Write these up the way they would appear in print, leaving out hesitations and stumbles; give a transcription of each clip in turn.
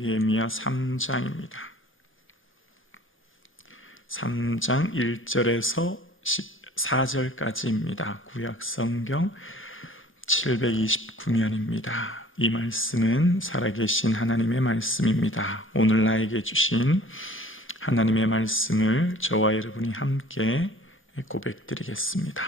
느헤미야 3장입니다. 3장 1절에서 14절까지입니다. 구약성경 729면입니다. 이 말씀은 살아계신 하나님의 말씀입니다. 오늘 나에게 주신 하나님의 말씀을 저와 여러분이 함께 고백드리겠습니다.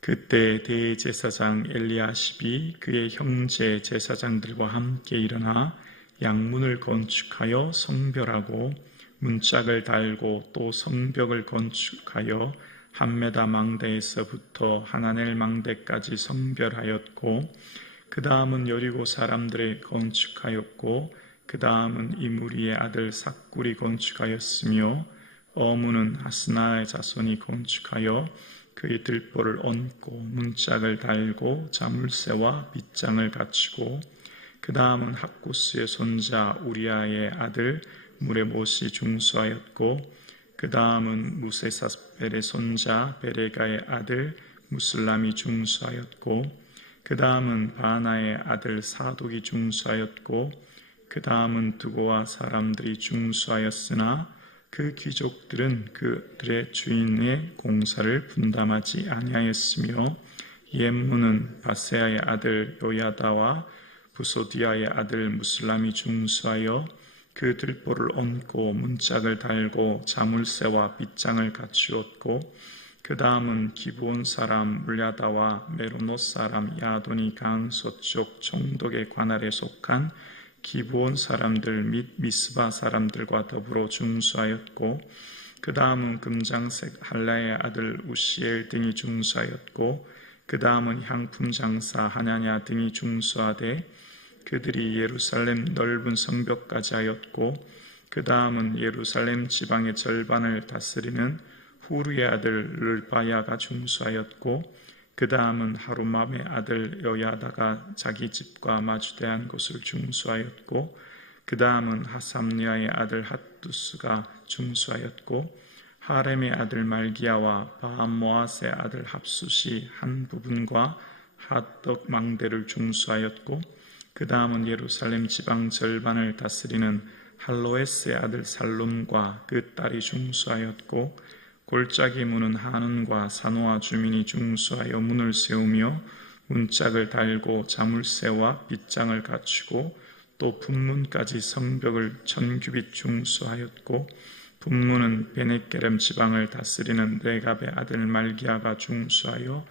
그때 대제사장 엘리야십이 그의 형제 제사장들과 함께 일어나 양문을 건축하여 성별하고 문짝을 달고 또 성벽을 건축하여 한메다 망대에서부터 하나넬 망대까지 성별하였고 그 다음은 여리고 사람들이 건축하였고 그 다음은 이무리의 아들 삭굴이 건축하였으며 어무는 하스나의 자손이 건축하여 그의 들보를 얹고 문짝을 달고 자물쇠와 빗장을 갖추고 그 다음은 학구스의 손자 우리아의 아들 무레못이 중수하였고 그 다음은 무세사벨의 손자 베레가의 아들 무슬람이 중수하였고 그 다음은 바나의 아들 사독이 중수하였고 그 다음은 두고와 사람들이 중수하였으나 그 귀족들은 그들의 주인의 공사를 분담하지 아니하였으며 옌문은 바세아의 아들 요야다와 부소디아의 아들 무슬람이 중수하여 그 들보를 얹고 문짝을 달고 자물쇠와 빗장을 갖추었고 그 다음은 기브온 사람 물야다와 메로노 사람 야돈이 강서쪽 총독의 관할에 속한 기브온 사람들 및 미스바 사람들과 더불어 중수하였고 그 다음은 금장색 할라의 아들 우시엘 등이 중수하였고 그 다음은 향품 장사 하냐냐 등이 중수하되 그들이 예루살렘 넓은 성벽까지 하였고 그 다음은 예루살렘 지방의 절반을 다스리는 후르의 아들 르바야가 중수하였고 그 다음은 하루맘의 아들 여야다가 자기 집과 마주대한 곳을 중수하였고 그 다음은 하삼리아의 아들 핫두스가 중수하였고 하렘의 아들 말기야와 바암모아스의 아들 합숫이 한 부분과 핫덕 망대를 중수하였고 그 다음은 예루살렘 지방 절반을 다스리는 할로에스의 아들 살룸과 그 딸이 중수하였고 골짜기 문은 하눈과 사노아 주민이 중수하여 문을 세우며 문짝을 달고 자물쇠와 빗장을 갖추고 또 분문까지 성벽을 1000규빗 중수하였고 분문은 베넷게렘 지방을 다스리는 레갑의 아들 말기야가 중수하여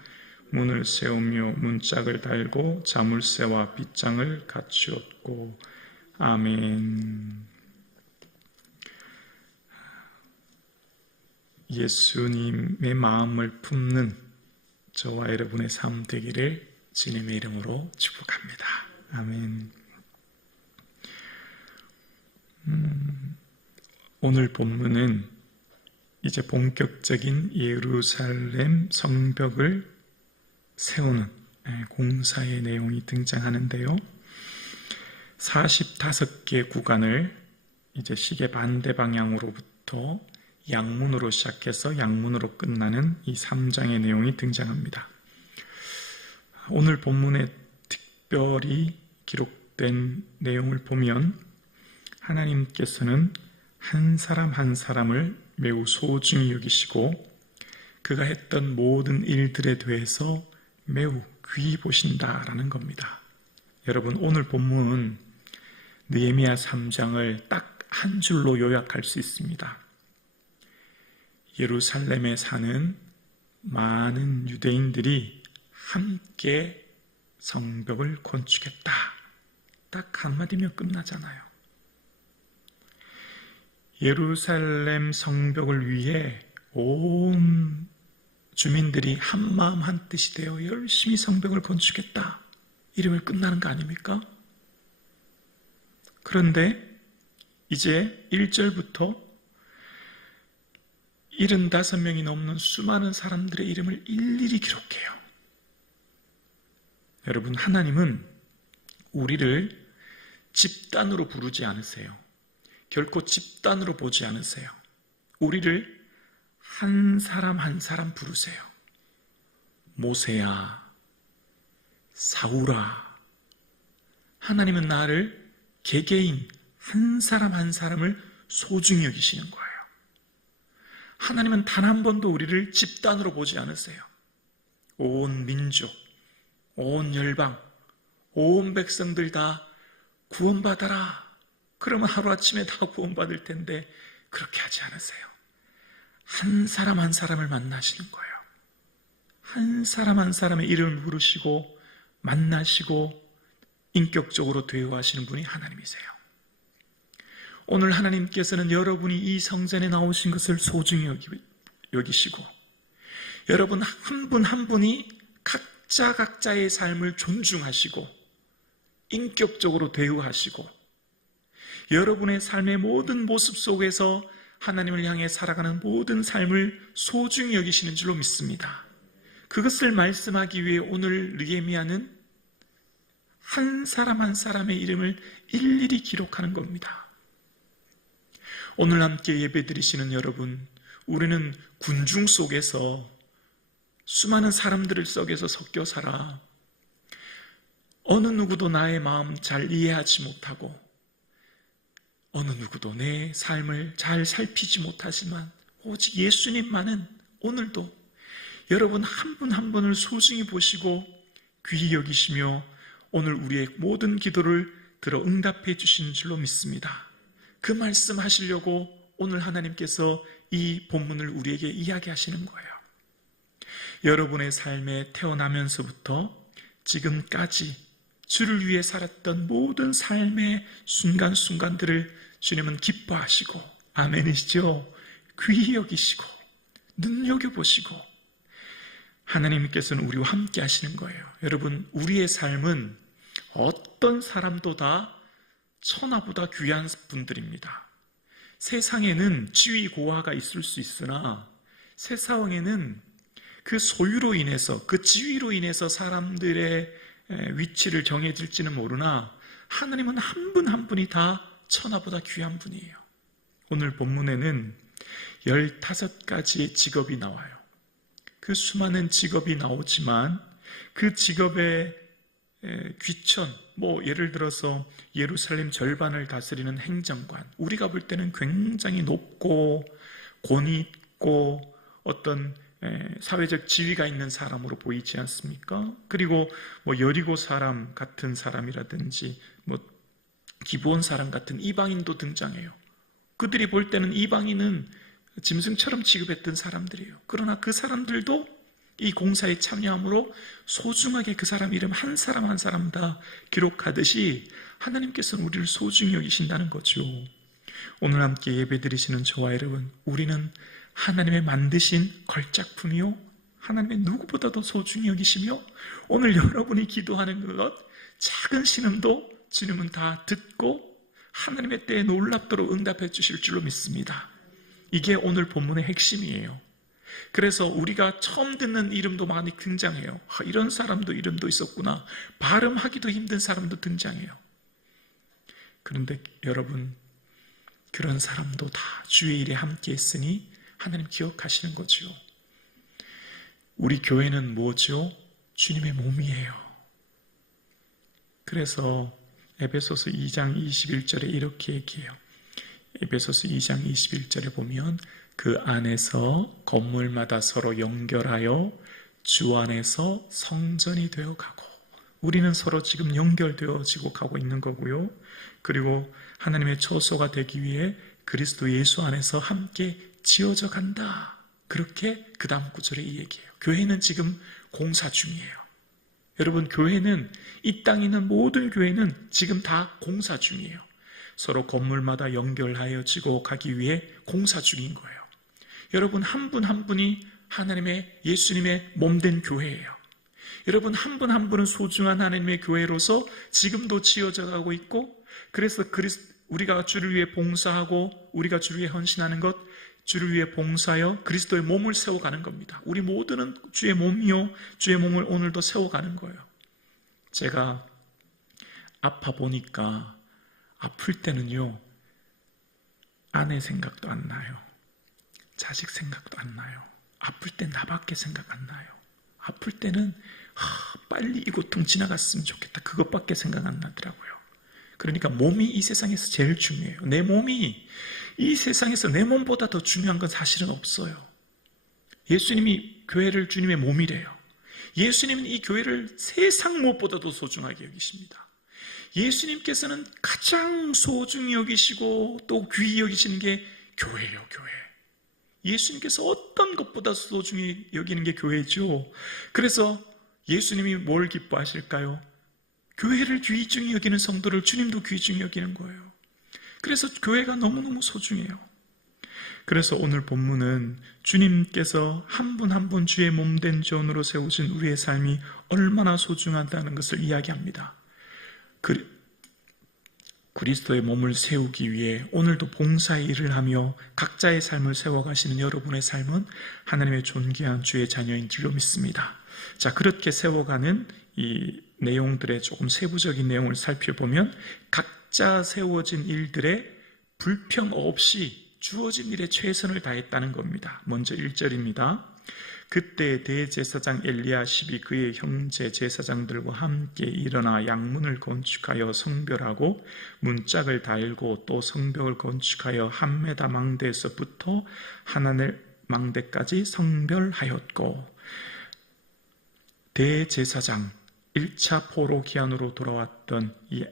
문을 세우며 문짝을 달고 자물쇠와 빗장을 갖추었고 아멘. 예수님의 마음을 품는 저와 여러분의 삶 되기를 주님의 이름으로 축복합니다. 아멘. 오늘 본문은 이제 본격적인 예루살렘 성벽을 세우는 공사의 내용이 등장하는데요. 45개 구간을 이제 시계 반대 방향으로부터 양문으로 시작해서 양문으로 끝나는 이 3장의 내용이 등장합니다. 오늘 본문에 특별히 기록된 내용을 보면 하나님께서는 한 사람 한 사람을 매우 소중히 여기시고 그가 했던 모든 일들에 대해서 매우 귀히 보신다라는 겁니다. 여러분, 오늘 본문은 느헤미야 3장을 딱 한 줄로 요약할 수 있습니다. 예루살렘에 사는 많은 유대인들이 함께 성벽을 건축했다. 딱 한마디면 끝나잖아요. 예루살렘 성벽을 위해 온 주민들이 한마음 한뜻이 되어 열심히 성벽을 건축했다. 이러면 끝나는 거 아닙니까? 그런데 이제 1절부터 75명이 넘는 수많은 사람들의 이름을 일일이 기록해요. 여러분, 하나님은 우리를 집단으로 부르지 않으세요. 결코 집단으로 보지 않으세요. 우리를 한 사람 한 사람 부르세요. 모세야, 사울아, 하나님은 나를 개개인 한 사람 한 사람을 소중히 여기시는 거예요. 하나님은 단 한 번도 우리를 집단으로 보지 않으세요. 온 민족, 온 열방, 온 백성들 다 구원받아라. 그러면 하루아침에 다 구원받을 텐데 그렇게 하지 않으세요. 한 사람 한 사람을 만나시는 거예요. 한 사람 한 사람의 이름을 부르시고 만나시고 인격적으로 대우하시는 분이 하나님이세요. 오늘 하나님께서는 여러분이 이 성전에 나오신 것을 소중히 여기시고 여러분 한 분 한 분이 각자의 삶을 존중하시고 인격적으로 대우하시고 여러분의 삶의 모든 모습 속에서 하나님을 향해 살아가는 모든 삶을 소중히 여기시는 줄로 믿습니다. 그것을 말씀하기 위해 오늘 느헤미야는 한 사람 한 사람의 이름을 일일이 기록하는 겁니다. 오늘 함께 예배드리시는 여러분, 우리는 군중 속에서 수많은 사람들을 속에서 섞여 살아 어느 누구도 나의 마음 잘 이해하지 못하고 어느 누구도 내 삶을 잘 살피지 못하지만 오직 예수님만은 오늘도 여러분 한 분 한 분을 소중히 보시고 귀히 여기시며 오늘 우리의 모든 기도를 들어 응답해 주시는 줄로 믿습니다. 그 말씀 하시려고 오늘 하나님께서 이 본문을 우리에게 이야기하시는 거예요. 여러분의 삶에 태어나면서부터 지금까지 주를 위해 살았던 모든 삶의 순간순간들을 주님은 기뻐하시고 아멘이시죠? 귀히 여기시고 눈여겨보시고 하나님께서는 우리와 함께 하시는 거예요. 여러분, 우리의 삶은 어떤 사람도 다 천하보다 귀한 분들입니다. 세상에는 지위 고하가 있을 수 있으나 세상에는 그 소유로 인해서 그 지위로 인해서 사람들의 위치를 정해질지는 모르나 하나님은 한 분 한 분이 다 천하보다 귀한 분이에요. 오늘 본문에는 15가지의 직업이 나와요. 그 수많은 직업이 나오지만 그 직업의 귀천, 예를 들어서 예루살렘 절반을 다스리는 행정관, 우리가 볼 때는 굉장히 높고 권위 있고 어떤 사회적 지위가 있는 사람으로 보이지 않습니까? 그리고 여리고 사람 같은 사람이라든지 기브온 사람 같은 이방인도 등장해요. 그들이 볼 때는 이방인은 짐승처럼 취급했던 사람들이에요. 그러나 그 사람들도 이 공사에 참여함으로 소중하게 그 사람 이름 한 사람 한 사람 다 기록하듯이 하나님께서는 우리를 소중히 여기신다는 거죠. 오늘 함께 예배드리시는 저와 여러분, 우리는 하나님의 만드신 걸작품이요 하나님의 누구보다도 소중히 여기시며 오늘 여러분이 기도하는 것 작은 신음도 주님은 다 듣고 하나님의 때에 놀랍도록 응답해 주실 줄로 믿습니다. 이게 오늘 본문의 핵심이에요. 그래서 우리가 처음 듣는 이름도 많이 등장해요. 이런 사람도 이름도 있었구나. 발음하기도 힘든 사람도 등장해요. 그런데 여러분, 그런 사람도 다 주의 일에 함께 했으니 하나님 기억하시는 거죠. 우리 교회는 뭐죠? 주님의 몸이에요. 그래서 에베소서 2장 21절에 이렇게 얘기해요. 에베소서 2장 21절에 보면 그 안에서 건물마다 서로 연결하여 주 안에서 성전이 되어가고, 우리는 서로 지금 연결되어지고 가고 있는 거고요. 그리고 하나님의 처소가 되기 위해 그리스도 예수 안에서 함께 지어져 간다. 그렇게 그 다음 구절에 이 얘기해요. 교회는 지금 공사 중이에요. 여러분, 교회는 이 땅에 있는 모든 교회는 지금 다 공사 중이에요. 서로 건물마다 연결하여지고 가기 위해 공사 중인 거예요. 여러분, 한 분 한 분이 하나님의 예수님의 몸된 교회예요. 여러분, 한 분 한 분은 소중한 하나님의 교회로서 지금도 지어져 가고 있고, 그래서 우리가 주를 위해 봉사하고 우리가 주를 위해 헌신하는 것, 주를 위해 봉사하여 그리스도의 몸을 세워가는 겁니다. 우리 모두는 주의 몸이요 주의 몸을 오늘도 세워가는 거예요. 제가 아파 보니까 아플 때는요, 아내 생각도 안 나요. 자식 생각도 안 나요. 아플 땐 나밖에 생각 안 나요. 아플 때는 빨리 이 고통 지나갔으면 좋겠다. 그것밖에 생각 안 나더라고요. 그러니까 몸이 이 세상에서 제일 중요해요. 내 몸이 이 세상에서 내 몸보다 더 중요한 건 사실은 없어요. 예수님이 교회를 주님의 몸이래요. 예수님은 이 교회를 세상 무엇보다도 소중하게 여기십니다. 예수님께서는 가장 소중히 여기시고 또 귀히 여기시는 게 교회예요, 교회. 예수님께서 어떤 것보다 소중히 여기는 게 교회죠. 그래서 예수님이 뭘 기뻐하실까요? 교회를 귀중히 여기는 성도를 주님도 귀중히 여기는 거예요. 그래서 교회가 너무너무 소중해요. 그래서 오늘 본문은 주님께서 한 분 한 분 주의 몸된 전으로 세우신 우리의 삶이 얼마나 소중하다는 것을 이야기합니다. 그리스도의 몸을 세우기 위해 오늘도 봉사의 일을 하며 각자의 삶을 세워가시는 여러분의 삶은 하나님의 존귀한 주의 자녀인 줄로 믿습니다. 자, 그렇게 세워가는 이 내용들의 조금 세부적인 내용을 살펴보면 각자 세워진 일들에 불평 없이 주어진 일에 최선을 다했다는 겁니다. 먼저 1절입니다. 그때 대제사장 엘리야십이 그의 형제 제사장들과 함께 일어나 양문을 건축하여 성별하고 문짝을 달고 또 성벽을 건축하여 한 메다 망대에서부터 하나넬 망대까지 성별하였고, 대제사장 1차 포로 기한으로 돌아왔던 이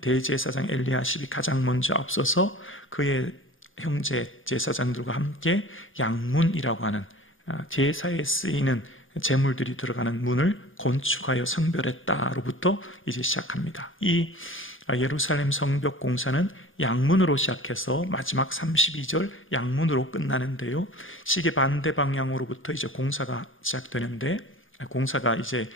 대제사장 엘리야십이 가장 먼저 앞서서 그의 형제 제사장들과 함께 양문이라고 하는 제사에 쓰이는 제물들이 들어가는 문을 건축하여 성별했다로부터 이제 시작합니다. 이 예루살렘 성벽 공사는 양문으로 시작해서 마지막 32절 양문으로 끝나는데요. 시계 반대 방향으로부터 이제 공사가 시작되는데, 공사가 이제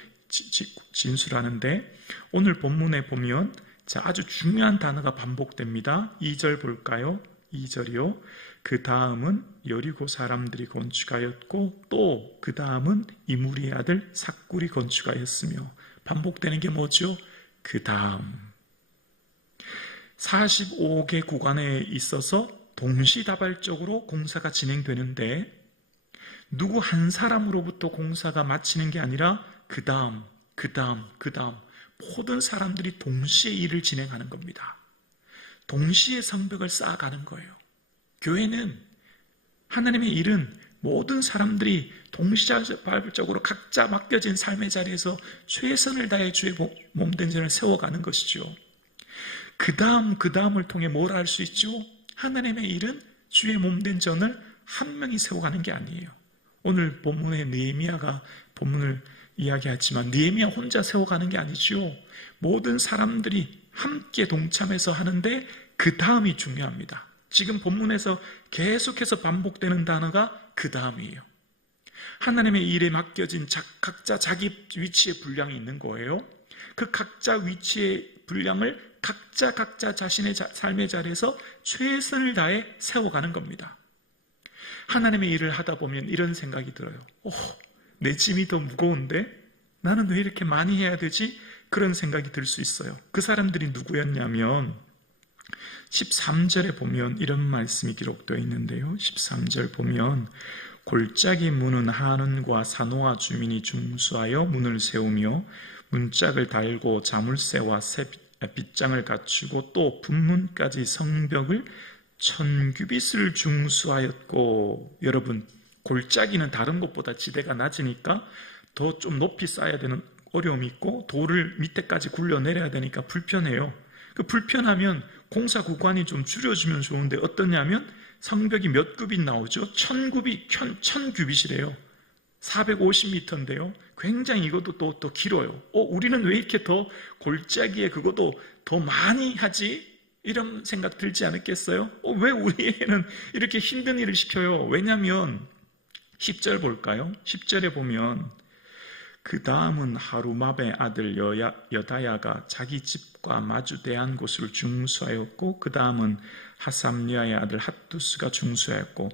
진술하는데, 오늘 본문에 보면 아주 중요한 단어가 반복됩니다. 2절 볼까요? 2절이요. 그 다음은 여리고 사람들이 건축하였고 또 그 다음은 이무리의 아들 삭굴이 건축하였으며, 반복되는 게 뭐죠? 그 다음 45개 구간에 있어서 동시다발적으로 공사가 진행되는데, 누구 한 사람으로부터 공사가 마치는 게 아니라 그 다음 모든 사람들이 동시에 일을 진행하는 겁니다. 동시에 성벽을 쌓아가는 거예요. 교회는, 하나님의 일은 모든 사람들이 동시다발적으로 각자 맡겨진 삶의 자리에서 최선을 다해 주의 몸된 전을 세워가는 것이죠. 그 다음을 통해 뭘 할 수 있죠? 하나님의 일은 주의 몸된 전을 한 명이 세워가는 게 아니에요. 오늘 본문에 느헤미야가 본문을 이야기하지만 느헤미야 혼자 세워가는 게 아니죠. 모든 사람들이 함께 동참해서 하는데 그 다음이 중요합니다. 지금 본문에서 계속해서 반복되는 단어가 그 다음이에요. 하나님의 일에 맡겨진 각자 자기 위치의 분량이 있는 거예요. 그 각자 위치의 분량을 각자 자신의 삶의 자리에서 최선을 다해 세워가는 겁니다. 하나님의 일을 하다 보면 이런 생각이 들어요. 내 짐이 더 무거운데 나는 왜 이렇게 많이 해야 되지? 그런 생각이 들 수 있어요. 그 사람들이 누구였냐면 13절에 보면 이런 말씀이 기록되어 있는데요. 13절 보면 골짜기 문은 한은과 사노아 주민이 중수하여 문을 세우며 문짝을 달고 자물쇠와 새 빗장을 갖추고 또 분문까지 성벽을 1000규빗을 중수하였고, 여러분, 골짜기는 다른 곳보다 지대가 낮으니까 더 좀 높이 쌓아야 되는 어려움이 있고 돌을 밑에까지 굴려내려야 되니까 불편해요. 그 불편하면 공사 구간이 좀 줄여주면 좋은데 어떠냐면 성벽이 몇 규빗 나오죠? 1000규빗이래요. 450m인데요. 굉장히 이것도 또 길어요. 우리는 왜 이렇게 더 골짜기에 그것도 더 많이 하지? 이런 생각 들지 않았겠어요? 왜 우리에게는 이렇게 힘든 일을 시켜요? 왜냐하면 10절 볼까요? 10절에 보면 그 다음은 하루맙의 아들 여다야가 자기 집과 마주 대한 곳을 중수하였고, 그 다음은 하삼리아의 아들 핫두스가 중수하였고,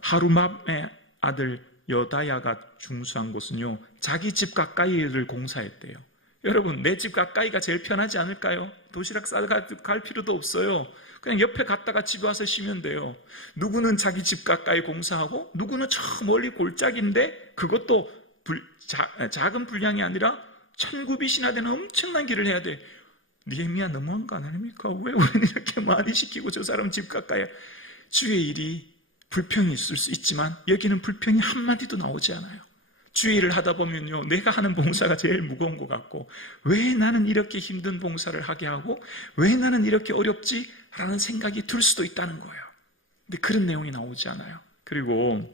하루맙의 아들 여다야가 중수한 곳은요, 자기 집 가까이를 공사했대요. 여러분, 내 집 가까이가 제일 편하지 않을까요? 도시락 싸갈 필요도 없어요. 그냥 옆에 갔다가 집에 와서 쉬면 돼요. 누구는 자기 집 가까이 공사하고, 누구는 저 멀리 골짜기인데 그것도 작은 분량이 아니라 1000규빗이나 되는 엄청난 길을 해야 돼. 느헤미야 너무한 거 아닙니까? 왜 우리는 이렇게 많이 시키고 저 사람 집 가까이. 주의 일이 불평이 있을 수 있지만 여기는 불평이 한마디도 나오지 않아요. 주의 일을 하다 보면요, 내가 하는 봉사가 제일 무거운 것 같고, 왜 나는 이렇게 힘든 봉사를 하게 하고 왜 나는 이렇게 어렵지? 라는 생각이 들 수도 있다는 거예요. 근데 그런 내용이 나오지 않아요. 그리고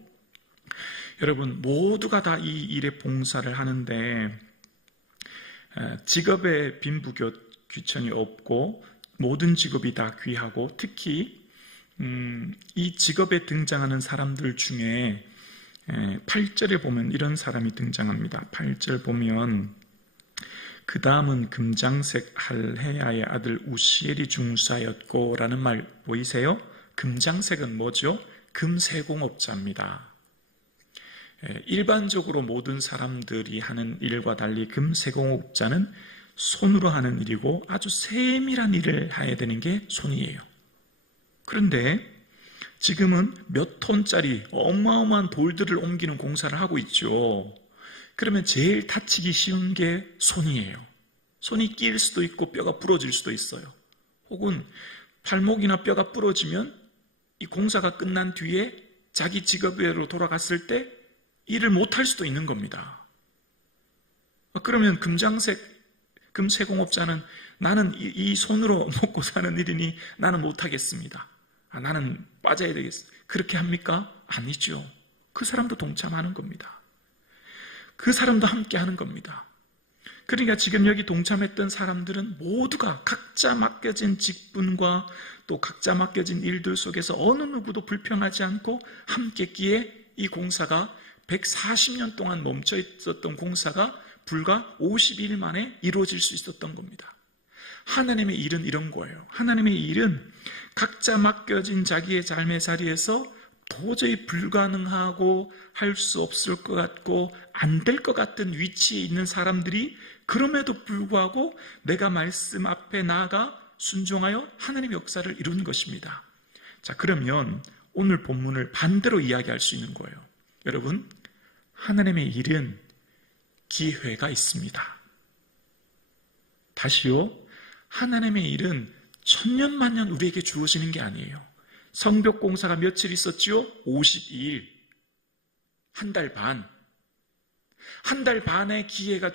여러분, 모두가 다 이 일에 봉사를 하는데 직업의 빈부귀천이 없고 모든 직업이 다 귀하고, 특히 이 직업에 등장하는 사람들 중에 8절에 보면 이런 사람이 등장합니다. 8절 보면 그 다음은 금장색 할헤야의 아들 우시엘이 중사였고 라는 말 보이세요? 금장색은 뭐죠? 금세공업자입니다. 일반적으로 모든 사람들이 하는 일과 달리 금세공업자는 손으로 하는 일이고 아주 세밀한 일을 해야 되는 게 손이에요. 그런데 지금은 몇 톤짜리 어마어마한 돌들을 옮기는 공사를 하고 있죠. 그러면 제일 다치기 쉬운 게 손이에요. 손이 끼일 수도 있고 뼈가 부러질 수도 있어요. 혹은 팔목이나 뼈가 부러지면 이 공사가 끝난 뒤에 자기 직업으로 돌아갔을 때 일을 못할 수도 있는 겁니다. 그러면 금세공업자는 나는 이 손으로 먹고 사는 일이니 나는 못하겠습니다. 나는 빠져야 되겠어. 그렇게 합니까? 아니죠. 그 사람도 동참하는 겁니다. 그 사람도 함께 하는 겁니다. 그러니까 지금 여기 동참했던 사람들은 모두가 각자 맡겨진 직분과 또 각자 맡겨진 일들 속에서 어느 누구도 불평하지 않고 함께 했기에 이 공사가 140년 동안 멈춰 있었던 공사가 불과 50일 만에 이루어질 수 있었던 겁니다. 하나님의 일은 이런 거예요. 하나님의 일은 각자 맡겨진 자기의 삶의 자리에서 도저히 불가능하고 할 수 없을 것 같고 안 될 것 같은 위치에 있는 사람들이 그럼에도 불구하고 내가 말씀 앞에 나아가 순종하여 하나님의 역사를 이루는 것입니다. 자, 그러면 오늘 본문을 반대로 이야기할 수 있는 거예요. 여러분, 하나님의 일은 기회가 있습니다. 다시요, 하나님의 일은 천년만년 우리에게 주어지는 게 아니에요. 성벽 공사가 며칠 있었지요? 52일. 한 달 반. 한 달 반의 기회를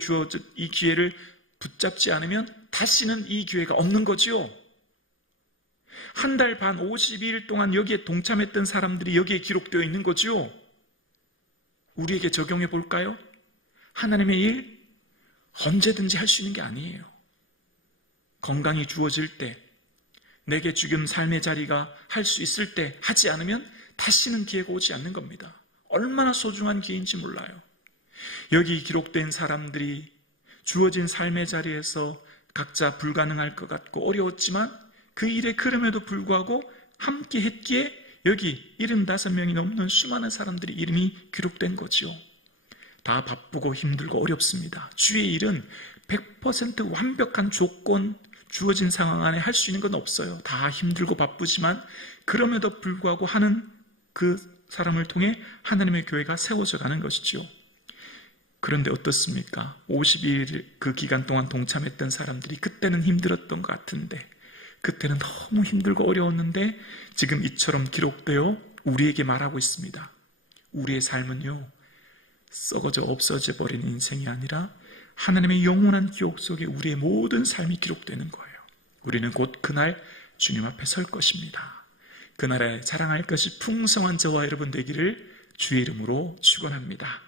주어진 이 기회를 붙잡지 않으면 다시는 이 기회가 없는 거지요. 한 달 반 52일 동안 여기에 동참했던 사람들이 여기에 기록되어 있는 거지요. 우리에게 적용해 볼까요? 하나님의 일 언제든지 할 수 있는 게 아니에요. 건강이 주어질 때, 내게 지금 삶의 자리가 할 수 있을 때 하지 않으면 다시는 기회가 오지 않는 겁니다. 얼마나 소중한 기회인지 몰라요. 여기 기록된 사람들이 주어진 삶의 자리에서 각자 불가능할 것 같고 어려웠지만 그 일에 그럼에도 불구하고 함께 했기에 여기 75명이 넘는 수많은 사람들이 이름이 기록된 거죠. 다 바쁘고 힘들고 어렵습니다. 주의 일은 100% 완벽한 조건, 주어진 상황 안에 할 수 있는 건 없어요. 다 힘들고 바쁘지만 그럼에도 불구하고 하는 그 사람을 통해 하나님의 교회가 세워져 가는 것이죠. 그런데 어떻습니까? 50일 그 기간 동안 동참했던 사람들이 그때는 힘들었던 것 같은데, 그때는 너무 힘들고 어려웠는데 지금 이처럼 기록되어 우리에게 말하고 있습니다. 우리의 삶은요, 썩어져 없어져 버린 인생이 아니라 하나님의 영원한 기억 속에 우리의 모든 삶이 기록되는 거예요. 우리는 곧 그날 주님 앞에 설 것입니다. 그날에 자랑할 것이 풍성한 저와 여러분 되기를 주의 이름으로 축원합니다.